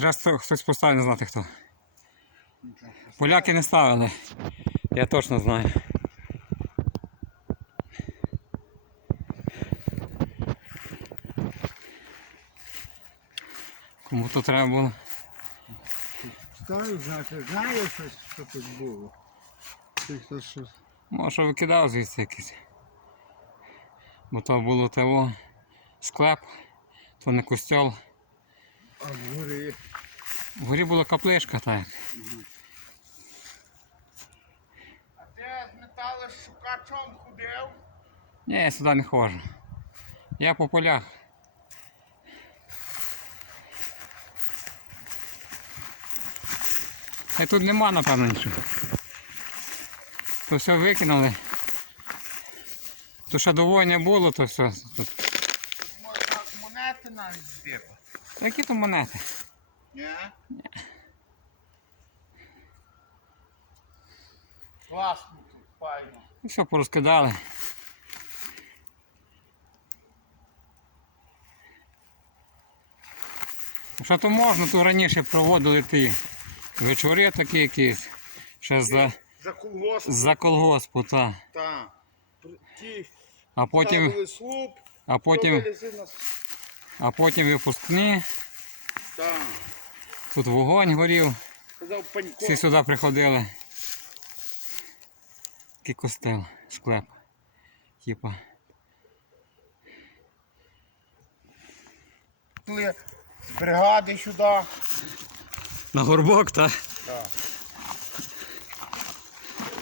Раз хтось поставив, не знати хто. Поляки не ставили. Я точно знаю. Кому то треба було. Знаю, значить, знаю щось, що тут було. Може викидав звідси якийсь. Бо то було того склеп, то не костьол. А вгорі. Вгорі була капличка так. А ти з металошукачом ходив? Ні, я сюди не ходжу. Я по полях. А тут нема, напевно, нічого. То все викинули. То ще до воїня було, то все. Тут. Можна монети навіть здибати. Які то монети? Ні? Класно тут, файно. І все порозкидали. Що то можна, то раніше проводили ті вечори такі якісь. Ще за, За колгосп. за колгоспу, та. Та. А потім, слуп, а потім, а потім випускні. Та. Тут вогонь горів. Всі сюди приходили. Такий костел, склеп. Типа. З бригади сюди. На горбок, так? Так.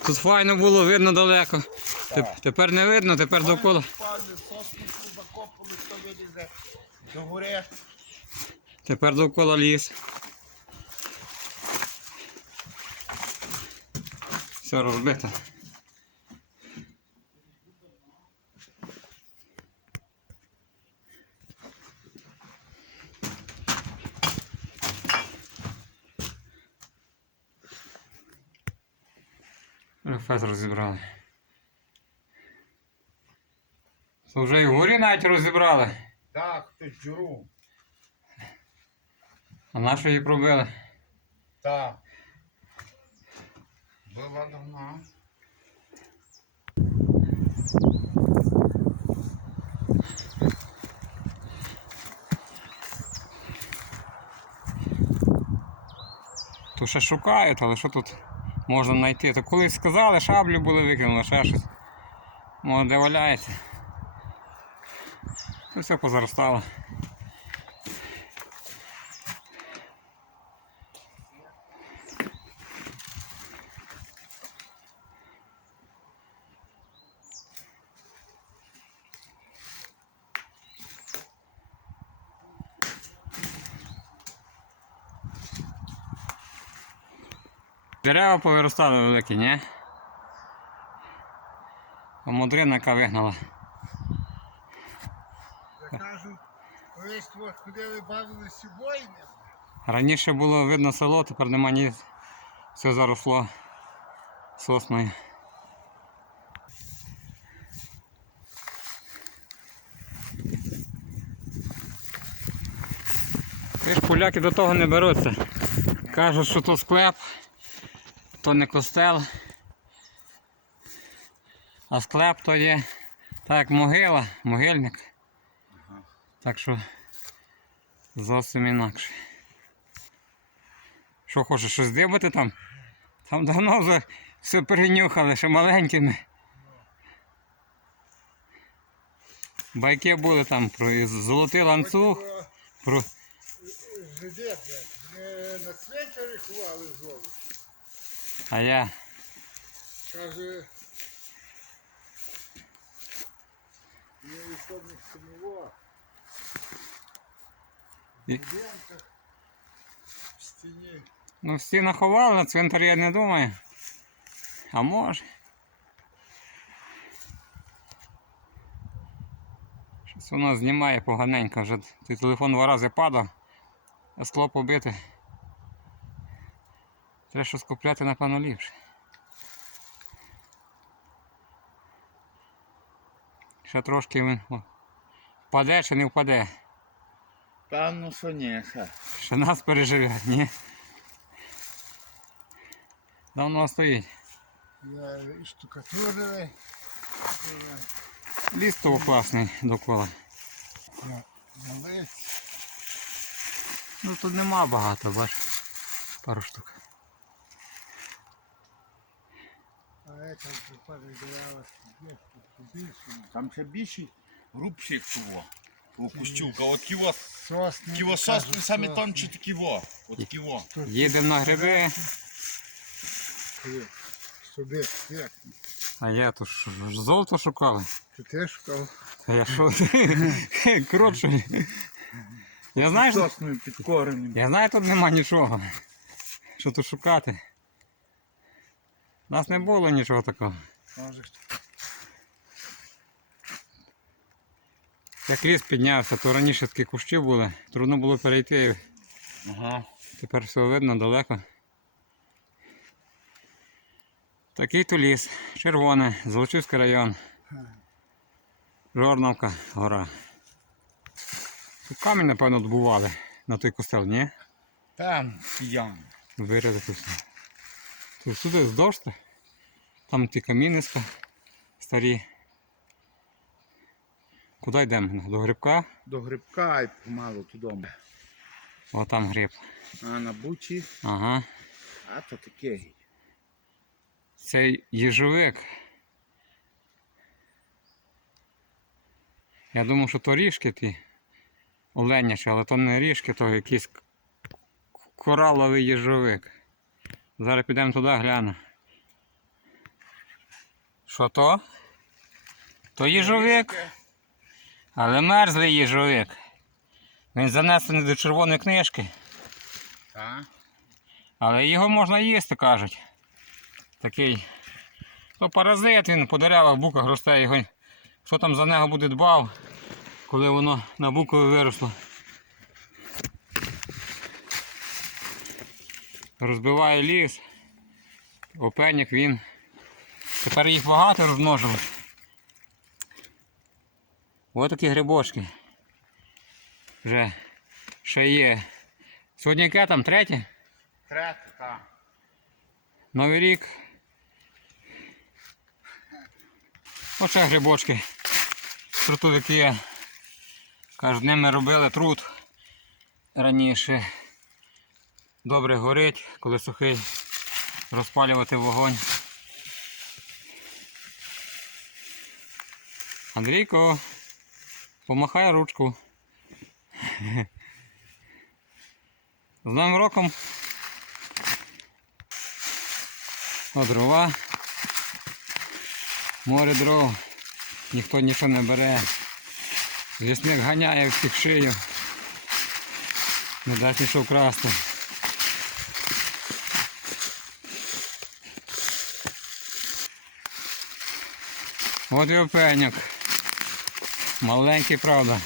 Тут файно було, видно далеко. Так. Тепер не видно, тепер довкола. Пане, соснику закопали, хто вилізе до гори. Тепер довкола ліс. Все розбито. Фес розібрали. Вже і вгорі навіть розібрали. Так, хтось джуру. А нашу її пробили. Так. Була давно. То ще шукають, але що тут можна знайти? То колись сказали, шаблю були викинули, ще щось. Може, де валяється. Це все позаростало. Дерева повиростали великі, ні? А мудрина яка вигнала. Я кажу, тут ходили, бавилися воїни. Раніше було видно село, тепер нема ні. Все заросло сосною. Ти ж поляки до того не беруться. Кажуть, що то склеп, то не костел. А склеп то є так як могила, могильник. Так що зовсім інакше. Що хочеш, щось дибати там? Там давно вже все перенюхали, ще маленькими. Байки були там про золотий ланцюг, про. Жиде, блядь, на цвинтарі ховали золото. А я. Каже, не виходних самого. В І- будинках, в стіні. Ну всі наховали, на цвинтарі я не думаю. А може. Щось воно знімає поганенько, вже телефон два рази падав, а скло побите. Треба щось купляти, напевно, ліпше. Ще трошки він о, впаде чи не впаде. Певно, що ні, ще. Ще нас переживе, ні? Давно стоїть. Я і штукатурили. Ліс того класний довкола. Я. Ну тут нема багато, бач. Пару штук. А це вже передивилося. більше. Там ще більші грубші кого. Кущівка. От ківо, ківо сосни самі тончі такі во. От ківо. Їдемо на гриби. Сюди, як? а я тут ж золото шукали. Ти теж шукав? А я що? Коротше. Я знаю, що... Сосною під коренем. Я знаю, тут нема нічого. Що тут шукати? У нас не було нічого такого. Може, Як ліс піднявся, то раніше такі кущі були, трудно було перейти. Ага. Тепер все видно далеко. Такий то ліс. Червоне, Золочівський район. Жорновка, гора. Тут камінь, напевно, добували на той костел, ні? Там ям. Виряди тут. Тут сюди вздовж. Там ті каміниська старі. Куди йдемо? До грибка? До грибка і помалу туди. О, там гриб. А на бучі, Ага. а то таке. Це їжовик. Я думав, що то ріжки ті оленячі, але то не ріжки, то якийсь кораловий їжовик. Зараз підемо туди гляну. Що то? То їжовик, але мерзлий їжовик. Він занесений до червоної книжки, Так. але його можна їсти, кажуть. Такий. То паразит, він по деревах, буках росте, його. Хто там за нього буде дбав, коли воно на букові виросло. Розбиває ліс. Опенік він. Тепер їх багато розмножили. Ось такі грибочки. Вже ще є. Сьогодні яке там? Третє? Третка. Новий рік. Оце грибочки. Трутовики є. Кажуть, ними робили труд раніше. Добре горить, коли сухий. Розпалювати вогонь. Андрійко, помахай ручку. З Новим роком! О, дрова. Море дров. Ніхто нічого не бере. Лісник ганяє всіх шию. Не дасть нічого красти. От і опеньок. Маленький, правда.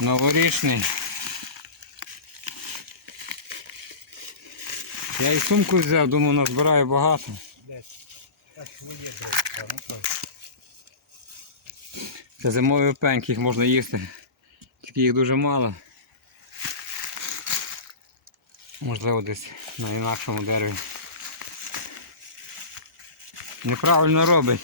Новорічний. Я і сумку взяв, думав, назбираю багато. Це зимові пеньки, їх можна їсти. Тільки їх дуже мало. Можливо, десь на інакшому дереві. Неправильно робить.